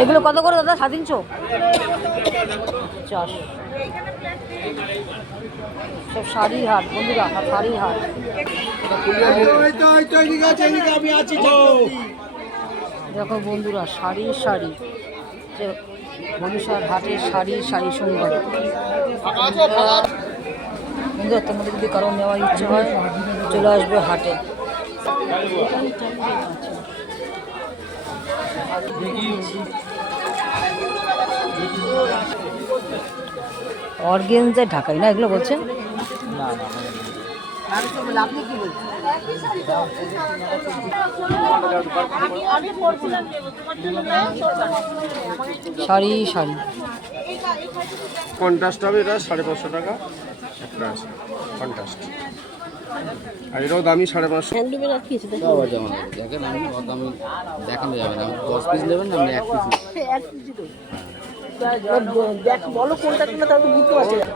এগুলো কত করে দাদা? 350? 400। সব শাড়ির হাট বন্ধুরা, শাড়ির হাট। দেখো বন্ধুরা, শাড়ির শাড়ি, মনীষার হাটের শাড়ির শাড়ি সুন্দর। বন্ধুরা, তোমাদের যদি কারো নেওয়ার ইচ্ছে হয় চলে আসবে হাটে। অর্গেনজায় ঢাকাই না এগুলো বলছেন? আপনি কি বলছেন? শাড়ি শাড়ি কন্ট্রাস্ট হবে, এটা 550 টাকা একটা আছে কন্ট্রাস্ট, আর এটাও দামি 550। হ্যান্ডলুমের আর কি আছে দেখেন? দেখেন আমি দেখানো যাবে না, 10 পিস নেবেন না, আপনি 1 পিস এক পিসই তো। দেখ বলো কোনটা কিনা, তাহলে বুঝতে পারছি না।